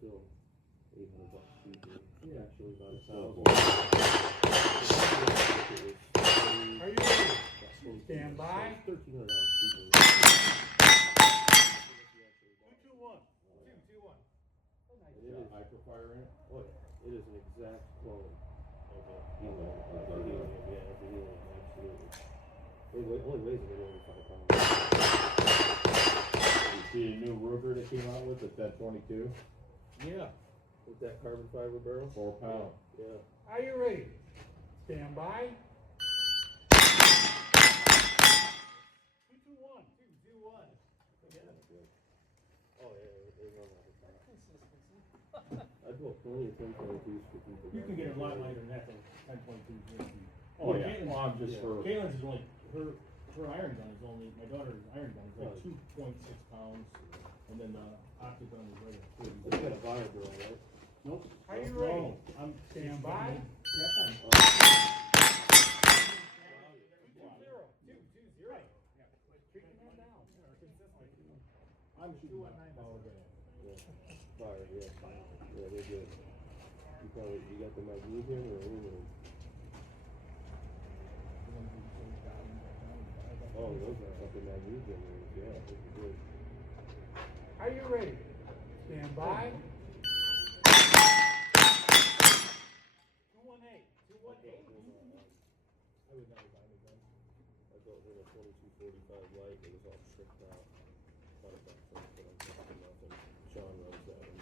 still $800 cheaper. Yeah, actually about $1,000. Are you ready? Stand by. $1,300 cheaper. 221. 221. And it is Hyperfire in it? what? It is an exact clone of a Okay. helium. Yeah, of the helium, absolutely. It only weighs a little over 5 pounds. You see a new Ruger that came out with, the 1022? Yeah. With that carbon fiber barrel? 4 pound. Yeah. Are you ready? Stand by. 221. 221. Oh yeah, they run all the time. I built plenty of 1022s for people. You can get a lot lighter than that than 1022. Oh yeah, well, I'm just Yeah. for, Kaylin's is only, her iron gun is only, my daughter's iron gun is like Right. 2.6 pounds, and then the octagon is right at 30. It's got a fire barrel, right? Nope. Are you ready? No, I'm Stand by. Yeah, 220. Kicking that down. I'm shooting my power gun. Yeah. Fire, yeah. Yeah, they're good. You got the magnesium or aluminum? Oh, those are fucking magnesium rings, yeah, those are good. Are you ready? Stand by. 218. 218. I would never buy any guns. I built him a 2245 light, it was all tricked out. Not a bad thing, but I'm talking nothing. Sean runs that and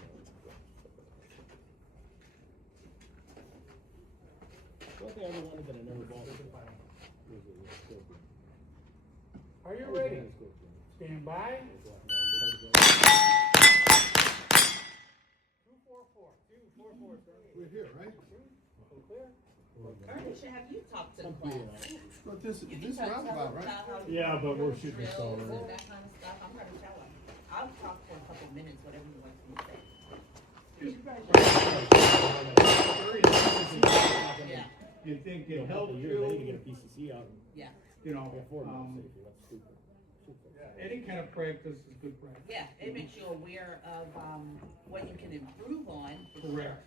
One thing I ever wanted that I never bought was a Are you ready? Stand by. 244. 244, sir. We're here, right? Clear? Anisha, have you talked to the class? But this You can is tell roundabout, right? about how Yeah, you but we're do shooting drills stars. and that kind of stuff. I'm gonna tell them. I'll talk for a couple minutes, whatever you want to say. Yeah, You think You know, it help helps you to you, get a PCC out and yeah, you know, afford it, safety, that's stupid. any kind of practice is good practice. yeah. It makes you aware of, what you can improve on. Correct.